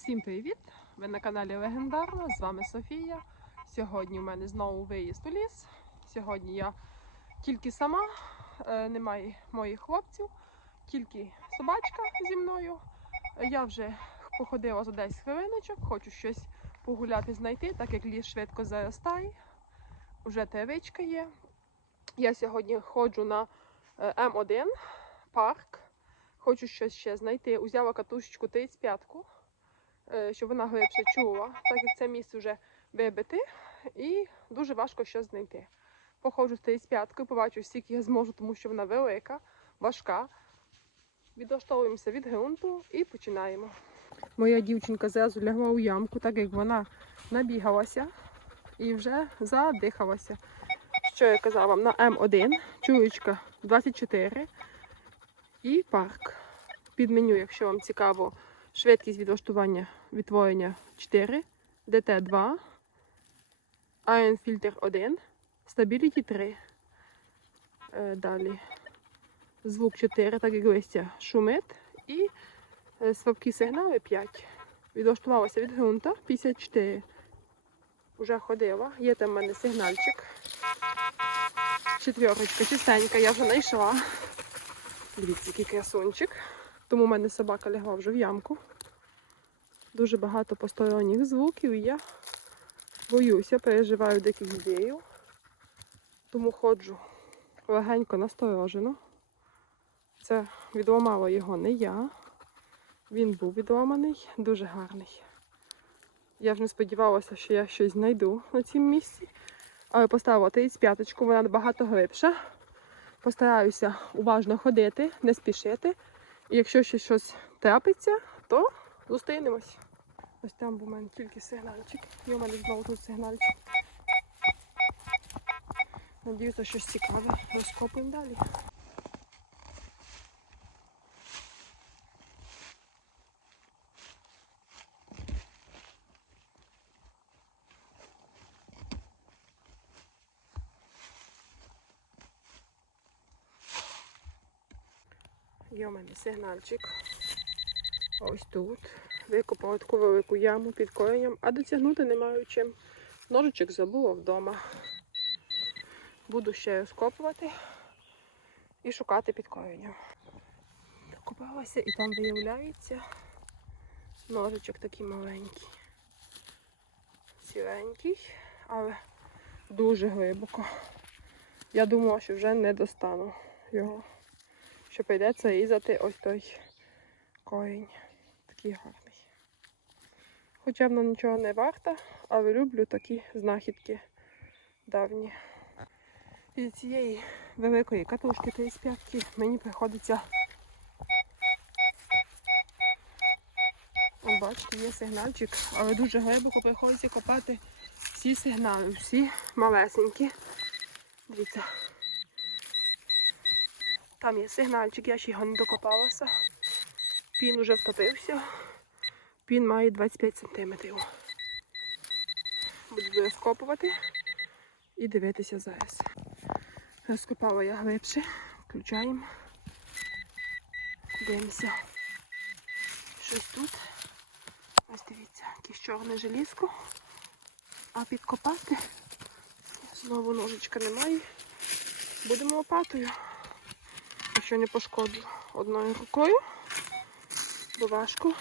Всім привіт! Ви на каналі Легендарна. З вами Софія. Сьогодні у мене знову виїзд у ліс. Сьогодні я тільки сама, е, немає моїх хлопців, тільки собачка зі мною. Я вже походила за 10 хвилиночок, хочу щось погуляти, знайти, так як ліс швидко заростає. Вже травичка є. Я сьогодні ходжу на е, М1 парк. Хочу щось ще знайти. Узяла катушечку 35-ку е, щоб вона глибше чула, так як це місце вже вибите, і дуже важко щось знайти. Походжу з 35-кою, побачу, скільки я зможу, тому що вона велика, важка. Відоштовуємося від ґрунту і починаємо. Моя дівчинка зразу лягла у ямку, так як вона набігалася і вже задихалася. Що я казала вам на М1, чуєчка 24 і парк. Під меню, якщо вам цікаво, швидкість відлаштування відтворення 4, DT 2, Iron Filter 1, Stability 3. Е, Далі звук 4, так як листя шумить. І е, слабкі сигнали 5. Відлаштувалася від ґрунта 54. Уже ходила. Є там в мене сигнальчик. Четверочка, чистенька, я вже знайшла. Дивіться, який красунчик. Тому в мене собака лягла вже в ямку. Дуже багато посторонніх звуків, і я боюся, переживаю диких звірів. Тому ходжу легенько насторожено. Це відламала його не я. Він був відламаний, дуже гарний. Я ж не сподівалася, що я щось знайду на цім місці. Але поставила 35 вона набагато глибша. Постараюся уважно ходити, не спішити. Якщо ще щось трапиться, то зустрінемось. Ось там у мене тільки сигнальчик. І у мене знову тут сигнальчик. Надіюся, щось цікаве. Розкопуємо далі. Є у мене сигнальчик. Ось тут. Викопала таку велику яму під коренем, а дотягнути не маю чим. Ножичок забула вдома. Буду ще розкопувати і шукати під коренем. Докопалася і там виявляється ножичок такий маленький. Ціленький, але дуже глибоко. Я думала, що вже не достану його. Що прийдеться різати ось той корінь. Такий гарний. Хоча вона нічого не варта, але люблю такі знахідки давні. Від цієї великої катушки 35 мені приходиться. О, бачите, є сигнальчик, але дуже глибоко приходиться копати всі сигнали, всі малесенькі. Дивіться. Там є сигнальчик, я ще його не докопалася. Пін уже втопився. Пін має 25 см. Буду розкопувати і дивитися зараз. Розкопала я глибше. Включаємо. Дивимося. Щось тут. Ось дивіться, якесь чорне желізко. А підкопати знову ножичка немає. Будемо лопатою якщо не пошкоджу одною рукою, бо важко.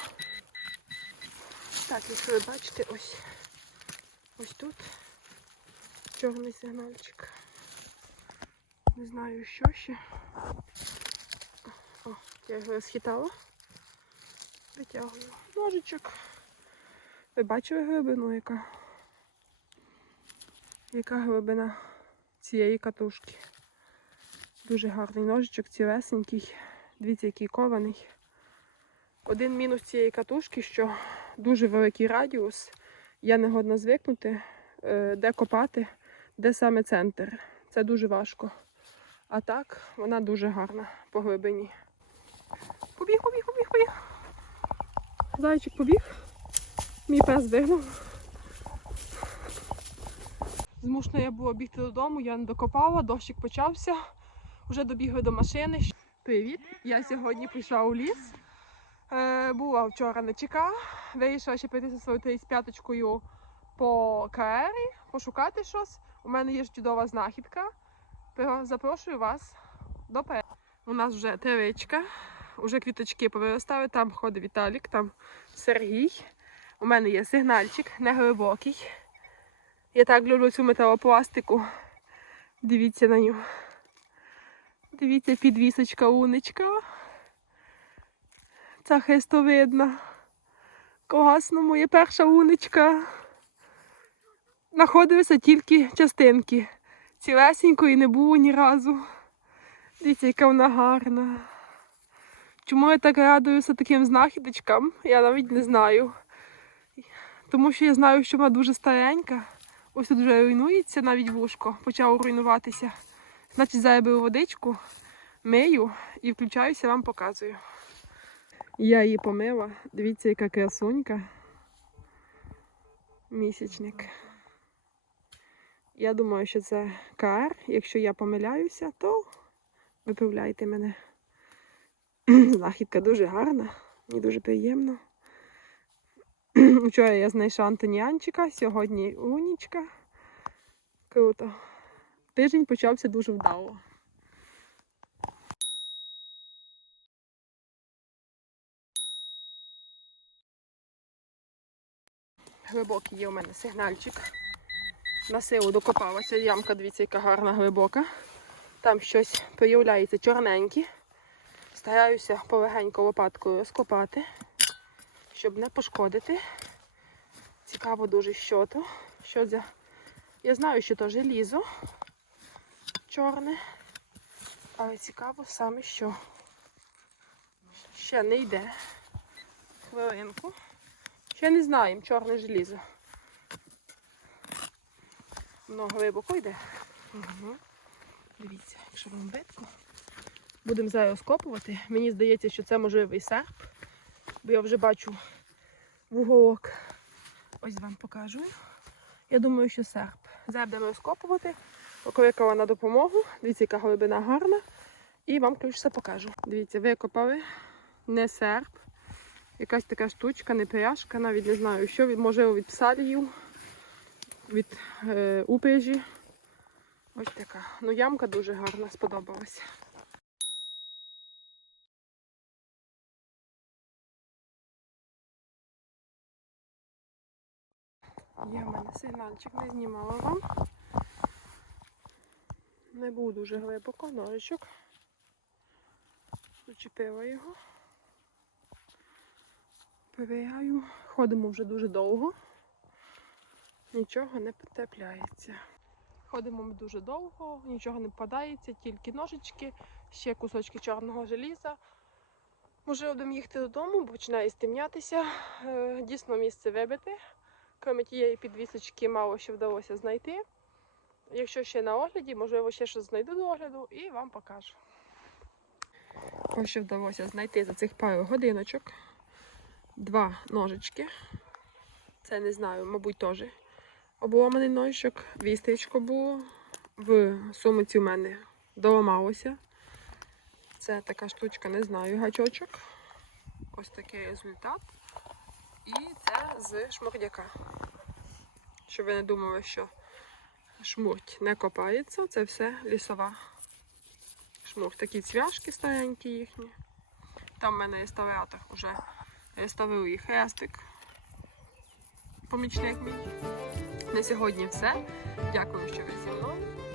Так, якщо ви бачите, ось ось тут чорний сигнальчик. Не знаю, що ще. О, я його розхитала. Витягую ножичок. Ви бачили глибину, яка? Яка глибина цієї катушки? Дуже гарний ножичок, цілесенький. Дивіться, який кований. Один мінус цієї катушки, що дуже великий радіус. Я не годна звикнути, е, де копати, де саме центр. Це дуже важко. А так, вона дуже гарна по глибині. Побіг, побіг, побіг, побіг. Зайчик побіг. Мій пес вигнав. Змушена я була бігти додому, я не докопала, дощик почався. Вже добігли до машини. Привіт! Я сьогодні прийшла у ліс. Е, була вчора на ЧК, вирішила ще піти зі своєю 35-очкою по кар'єрі, пошукати щось. У мене є чудова знахідка. Запрошую вас до перегляду. У нас вже травичка, вже квіточки повиростали, там ходить Віталік, там Сергій. У мене є сигнальчик неглибокий. Я так люблю цю металопластику. Дивіться на нього. Дивіться, підвісочка уничка. Ця хрестовидна. Класно, моя перша уничка. Находилися тільки частинки. Цілесенької не було ні разу. Дивіться, яка вона гарна. Чому я так радуюся таким знахідочкам, я навіть не знаю. Тому що я знаю, що вона дуже старенька. Ось тут вже руйнується навіть вушко, почало руйнуватися. Значить, зараз водичку, мию і включаюся, вам показую. Я її помила. Дивіться, яка красунька. Місячник. Я думаю, що це кар. Якщо я помиляюся, то виправляйте мене. Знахідка дуже гарна, мені дуже приємно. Вчора я знайшла Антоніанчика, сьогодні Унічка. Круто. Тиждень почався дуже вдало. Глибокий є у мене сигнальчик. На силу докопалася. Ямка, дивіться, яка гарна глибока. Там щось проявляється чорненьке. Стараюся полегенько лопаткою розкопати, щоб не пошкодити. Цікаво дуже, що то. Що за... Я знаю, що то желізо чорне. Але цікаво саме що. Ще не йде. Хвилинку. Ще не знаємо, чорне желізо. Воно глибоко йде. Угу. Дивіться, якщо вам видно. Будемо зараз розкопувати. Мені здається, що це можливий серп, бо я вже бачу вуголок. Ось вам покажу. Я думаю, що серп. Зараз будемо розкопувати. Покликала на допомогу. Дивіться, яка глибина гарна. І вам ключ все покажу. Дивіться, викопали. Не серп. Якась така штучка, не пряжка, навіть не знаю, що від, можливо, від псалію, від е, упряжі. Ось така. Ну, ямка дуже гарна, сподобалася. Є в мене сигнальчик, не знімала вам. Не був дуже глибоко, ножичок. Зачепила його. Перевіряю. Ходимо вже дуже довго. Нічого не потрапляється. Ходимо ми дуже довго, нічого не попадається, тільки ножички, ще кусочки чорного желіза. Може будемо їхати додому, бо починає стемнятися. Е, Дійсно місце вибите. Крім тієї підвісочки, мало що вдалося знайти. Якщо ще на огляді, можливо, ще щось знайду до огляду і вам покажу. Ось що вдалося знайти за цих пару годиночок. Два ножички. Це не знаю, мабуть, теж обломаний ножичок. Вістечко було. В сумиці у мене доламалося. Це така штучка, не знаю, гачочок. Ось такий результат. І це з шмурдяка. Щоб ви не думали, що шмурть не копається, це все лісова шмурть. Такі цвяшки старенькі їхні. Там в мене реставратор вже їх хрестик. Помічник мій. На сьогодні все. Дякую, що ви зі мною.